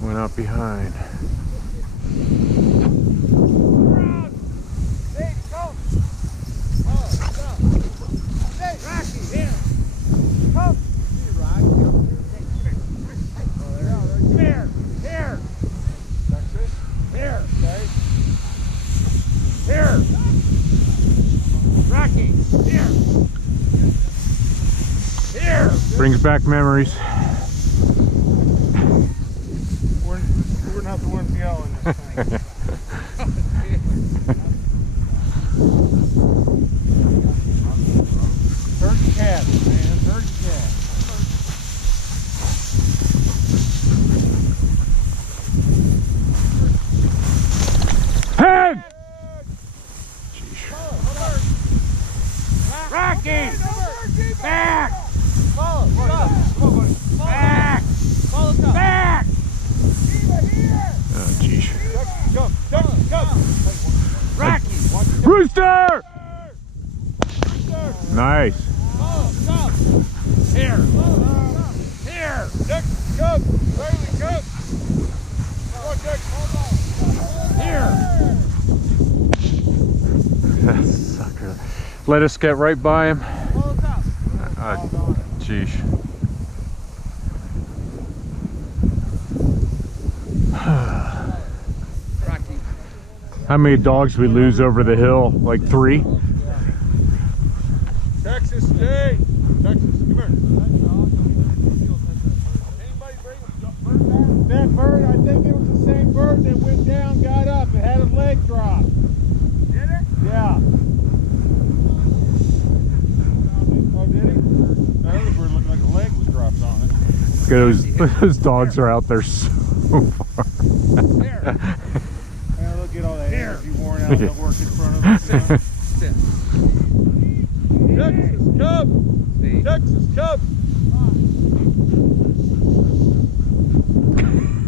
Went out behind. Brings back memories. We're not the ones yelling this thing. Herd cat, man. Herd cat. Head! Rocky! Back! Follow, stop. Come on, buddy. Back! Follow, stop. Back! Oh, geez. Go! Rocky! Rooster! Nice. Follow, stop. Here! Follow, Here! Dick, come! Bailey, come! Come on, Dick! Here! That sucker. Let us get right by him. Follow, stop. Geez. Rocky. How many dogs we lose over the hill? Like 3? Texas, stay! Texas, come here. Anybody bring a bird back? That bird, I think it was the same bird that went down, got up, it had a leg drop. Did it? Yeah. Oh, did he? That other bird looked like a leg was dropped on it. Those dogs are out there so far. Here. Yeah, look at all that energy worn out that work in front of us. Texas Cub! Texas Cub!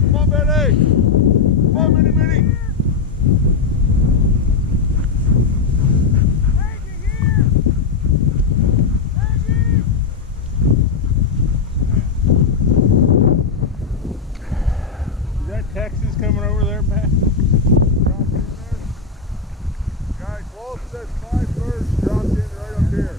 Come on, Betty! Come on, Minnie Minnie! Is that Texas coming over there, Matt? Guys, Wolf says 5 birds dropped in right up here.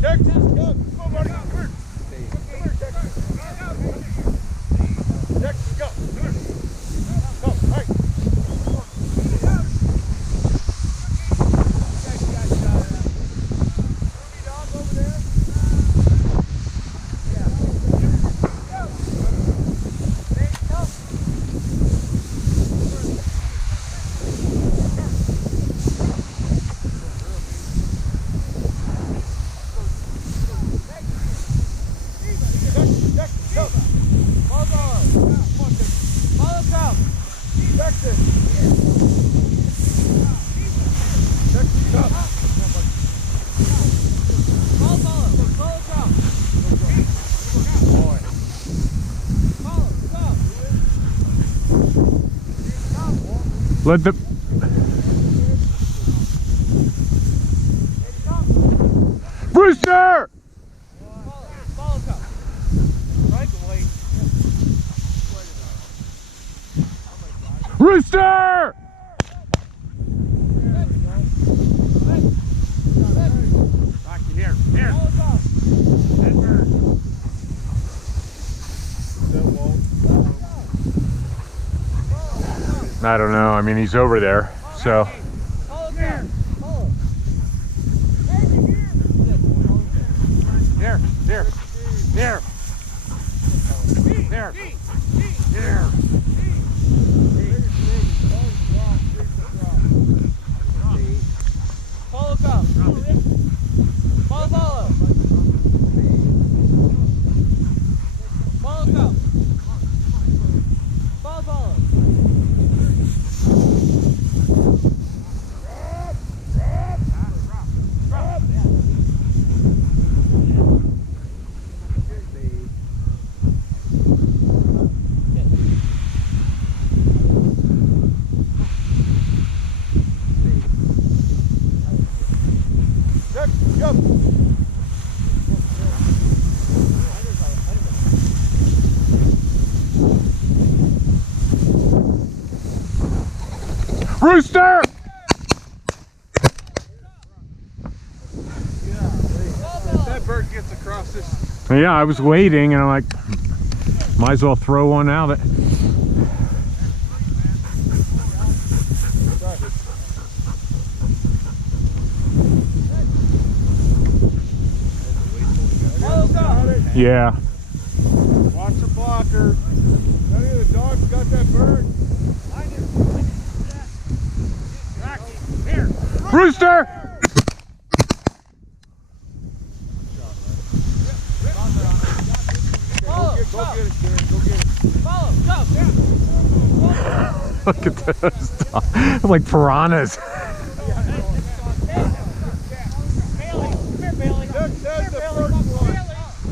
Texas, come on, buddy, come here. Come here, Texas. Texas, go. Come here. Go, hey. Let the Rooster! Rooster! Rocky, here. That bird. I don't know. I mean, he's over there, so. Follow, here. There. There. There. There. There. Follow, come. Follow, follow. Follow, come. Follow, follow. Rooster! That bird gets across this. Yeah, I was waiting and I'm like, might as well throw one out. Yeah. Watch the blocker. Any of the dogs got that bird? Here. Rooster! Follow, Go come. get it, Karen. Go get it. Follow, come. Look at those dogs. They're like piranhas. That's the first one.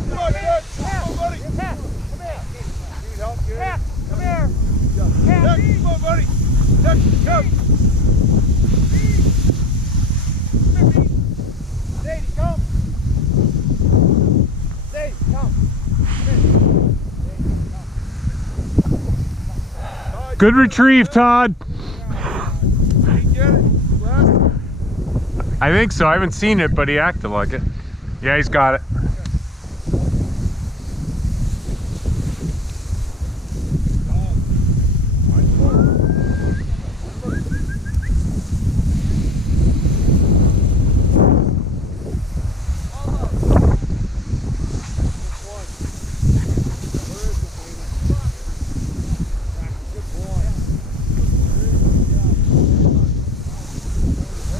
Come on, Dutch. Come on, buddy. Need help, Karen? Come here. Dutch, come on, buddy. Dutch, come. Sadie, come. Sadie, come. Good retrieve, Todd. Did he get it? Last? I think so. I haven't seen it, but he acted like it. Yeah, he's got it.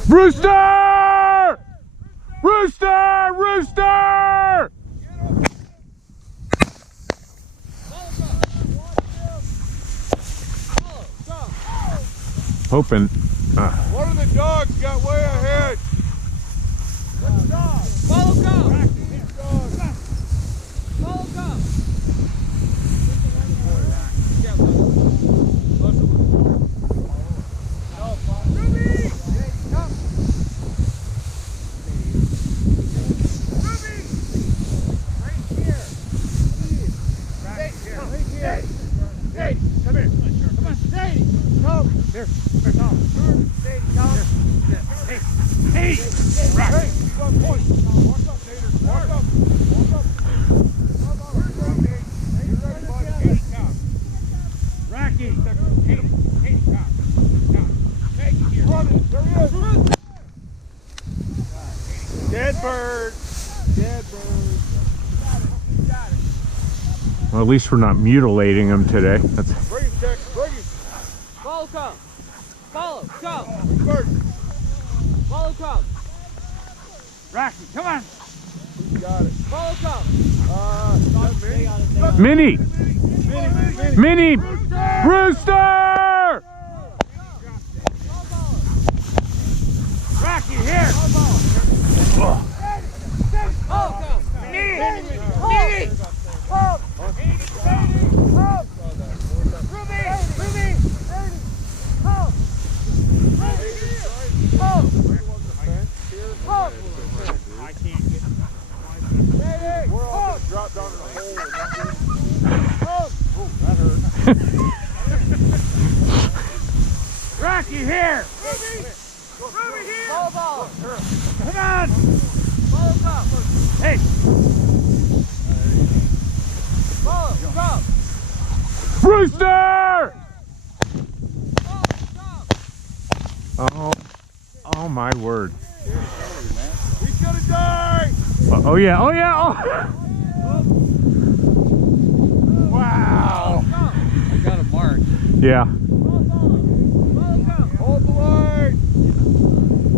Rooster! Rooster! Rooster! Hoping. One of the dogs got way ahead. Follow, come. Follow, come. Dead bird. Dead bird. Well, at least we're not mutilating them today. That's Bring him, Tex. Bring him. Follow, come. Follow, come. Bird. Follow, come. Rocky, come on. He's got it. Follow, come. Not Mini! Minnie. Mini! Rooster! Rocky, here. Follow, come. Minnie. I can't get we're all gonna drop down in a hole and not get oh, that hurt. Rocky, here. Ruby here. Follow, follow. Come on. Follow, come. Hey. Follow, come. Rooster! Follow, come. Oh. Oh my word. He's gonna die! Oh yeah, oh yeah, oh! Wow! I got a mark. Yeah. Hold the line!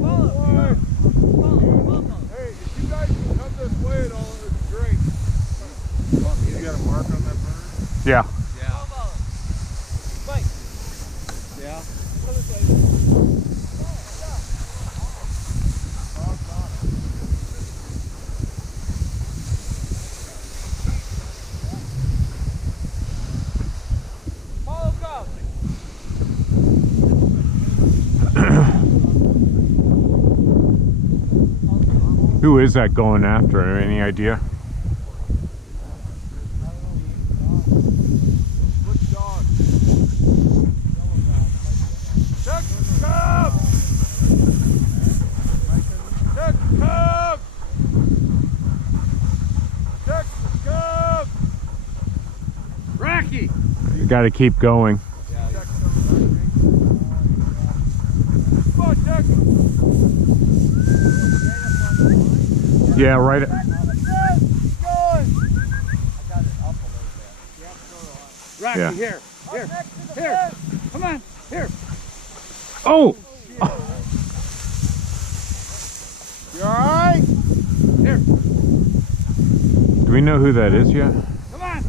Follow, Line! follow. Hey, if you guys can come this way at all, it would be great. You got a mark on that bird? Yeah. Yeah. Spike. Yeah. Follow, go. Who is that going after him? Any idea? Good dog. Check cub! Check cub! Check cub! Rocky. You gotta keep going. Check come on, check! Yeah, right. Going! Rocky, Yeah. here. Here. Come on. Here. Oh! You alright? Here. Do we know who that is yet? Come on.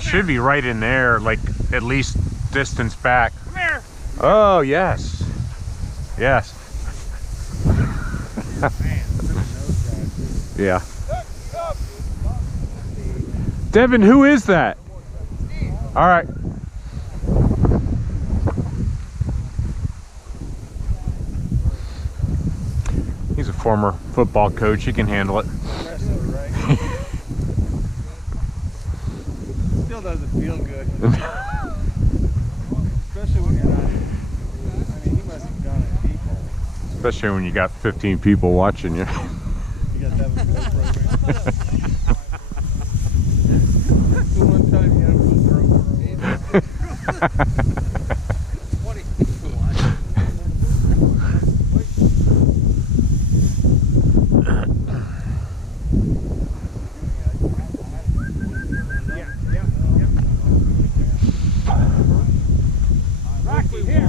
Should be right in there, like at least distance back. Come here. Oh, yes. Yes. Yeah. Devin, who is that? All right. He's a former football coach. He can handle it. Still doesn't feel good. Especially when you're not. I mean, he must have done it, people. Especially when you got 15 people watching you. You got to have a GoPro. The one time you had a GoPro. 20 people watching. Rocky, here.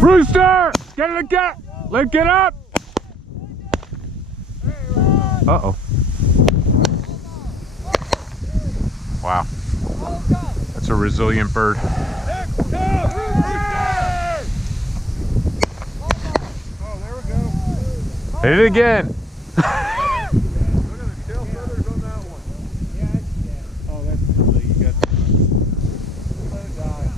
Rooster! Get up! Uh-oh. Wow. That's a resilient bird. Oh, there we go. Hit it again. Look at the tail feathers on that one. Oh, that's cool. You got that. Let it die.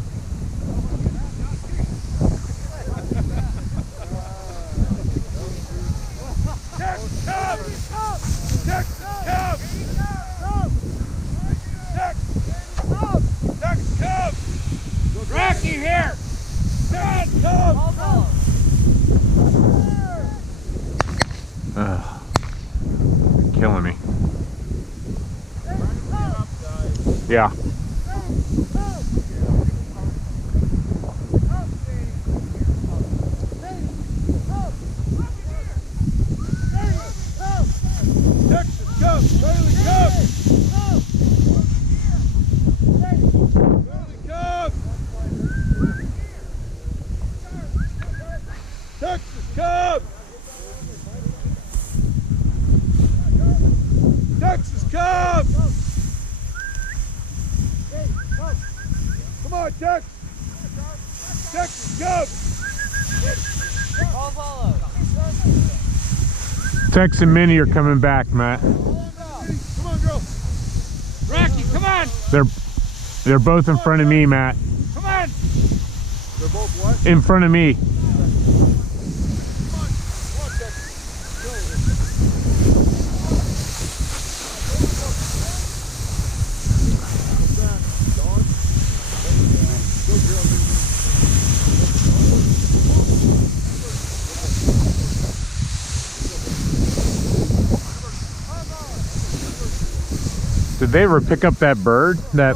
Rocky here! Ugh. Killing me. Yeah. Texas Cub! Texas Cub! Come on, Tex! Texas Cub! Tex and Minnie are coming back, Matt. Come on, girl! Rocky, come on! They're both in front of me, Matt. Come on! They're both what? In front of me. Come on, Tex. Did they ever pick up that bird? That